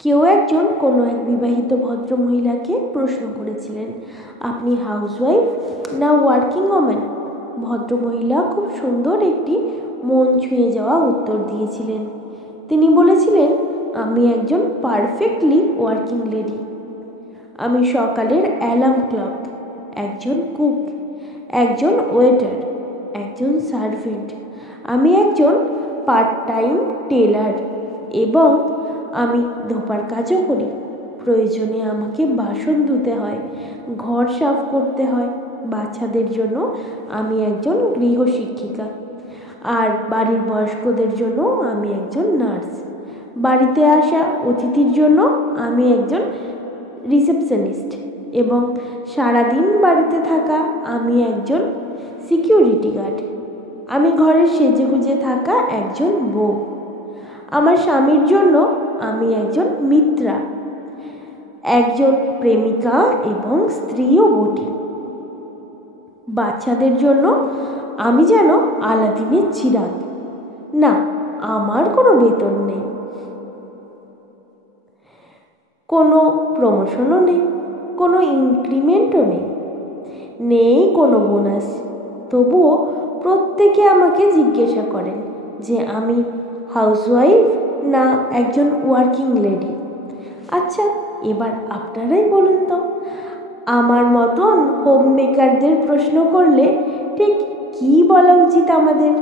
কেউ একজন কোনো এক বিবাহিত ভদ্রমহিলাকে প্রশ্ন করেছিলেন, আপনি হাউসওয়াইফ না ওয়ার্কিং ওম্যান? ভদ্রমহিলা খুব সুন্দর একটি মন ছুঁয়ে যাওয়া উত্তর দিয়েছিলেন। তিনি বলেছিলেন, আমি একজন পারফেক্টলি ওয়ার্কিং লেডি। আমি সকালের অ্যালার্ম ক্লক, একজন কুক, একজন ওয়েটার, একজন সার্ভেন্ট, আমি একজন পার্ট টাইম টেলার এবং আমি ধোপার কাজও করি। প্রয়োজনে আমাকে বাসন ধুতে হয়, ঘর সাফ করতে হয়। বাচ্চাদের জন্য আমি একজন গৃহশিক্ষিকা, আর বাড়ির বয়স্কদের জন্য আমি একজন নার্স। বাড়িতে আসা অতিথির জন্য আমি একজন রিসেপশনিস্ট এবং সারাদিন বাড়িতে থাকা আমি একজন সিকিউরিটি গার্ড। আমি ঘরে সেজেগুজে থাকা একজন বউ। আমার স্বামীর জন্য আমি একজন মিত্রা, একজন প্রেমিকা এবং স্ত্রীও বটি। বাচ্চাদের জন্য আমি যেন আলাদিনের চিরাগ। না, আমার কোনো বেতন নেই, কোনো প্রমোশনও নেই, কোনো ইনক্রিমেন্টও নেই, নেই কোনো বোনাস। তবুও প্রত্যেকে আমাকে জিজ্ঞাসা করেন যে আমি হাউসওয়াইফ না একজন ওয়ার্কিং লেডি। আচ্ছা, এবার আপনারাই বলুন তো, আমার মতন হোম মেকারদের প্রশ্ন করলে ঠিক কী বলা উচিত আমাদের?